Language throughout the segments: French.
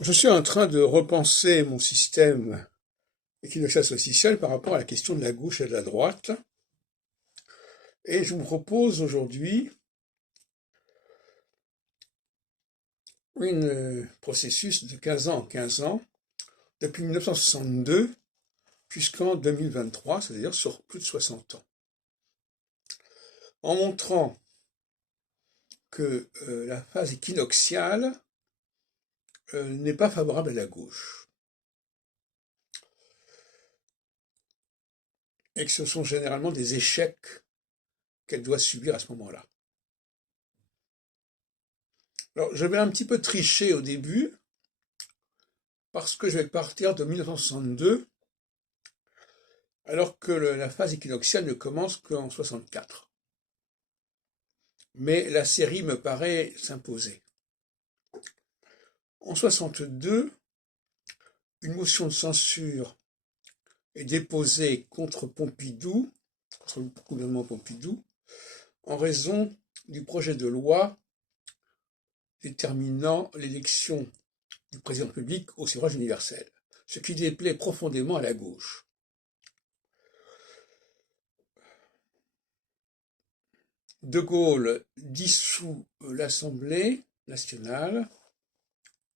Je suis en train de repenser mon système équinoxial solsticiel par rapport à la question de la gauche et de la droite. Et je vous propose aujourd'hui un processus de 15 ans en 15 ans, depuis 1962 jusqu'en 2023, c'est-à-dire sur plus de 60 ans, en montrant que la phase équinoxiale n'est pas favorable à la gauche, et que ce sont généralement des échecs qu'elle doit subir à ce moment-là. Alors, je vais un petit peu tricher au début, parce que je vais partir de 1962, alors que la phase équinoxiale ne commence qu'en 64. Mais la série me paraît s'imposer. En 62, une motion de censure est déposée contre Pompidou, contre le gouvernement Pompidou, en raison du projet de loi déterminant l'élection du président public au suffrage universel, ce qui déplaît profondément à la gauche. De Gaulle dissout l'Assemblée nationale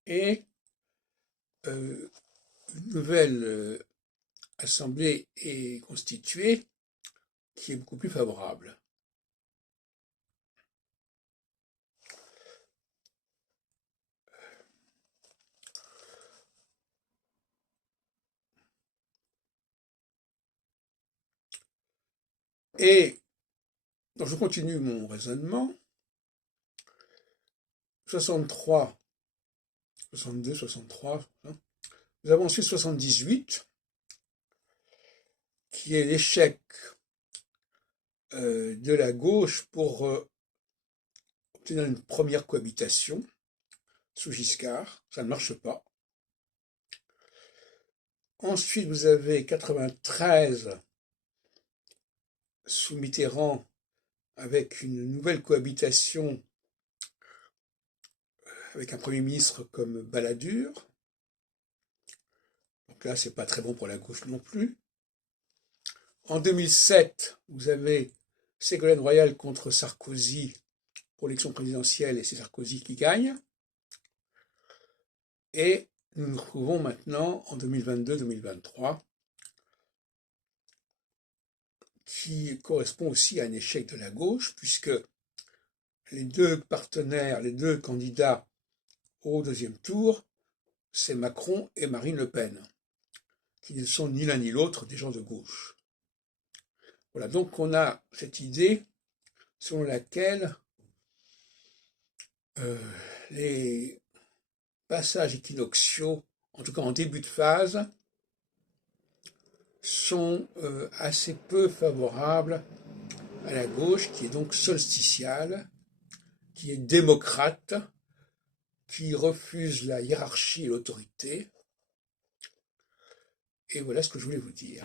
et une nouvelle assemblée est constituée qui est beaucoup plus favorable. Et donc je continue mon raisonnement. 63, 62, 63. Nous avons ensuite 78, qui est l'échec de la gauche pour obtenir une première cohabitation sous Giscard. Ça ne marche pas. Ensuite, vous avez 93 sous Mitterrand avec une nouvelle cohabitation avec un Premier ministre comme Balladur. Donc là, c'est pas très bon pour la gauche non plus. En 2007, vous avez Ségolène Royal contre Sarkozy pour l'élection présidentielle et c'est Sarkozy qui gagne. Et nous nous retrouvons maintenant en 2022-2023, qui correspond aussi à un échec de la gauche, puisque les deux partenaires, les deux candidats au deuxième tour, c'est Macron et Marine Le Pen, qui ne sont ni l'un ni l'autre des gens de gauche. Voilà, donc on a cette idée selon laquelle les passages équinoxiaux, en tout cas en début de phase, sont assez peu favorables à la gauche, qui est donc solsticiale, qui est démocrate, qui refuse la hiérarchie et l'autorité. Et voilà ce que je voulais vous dire.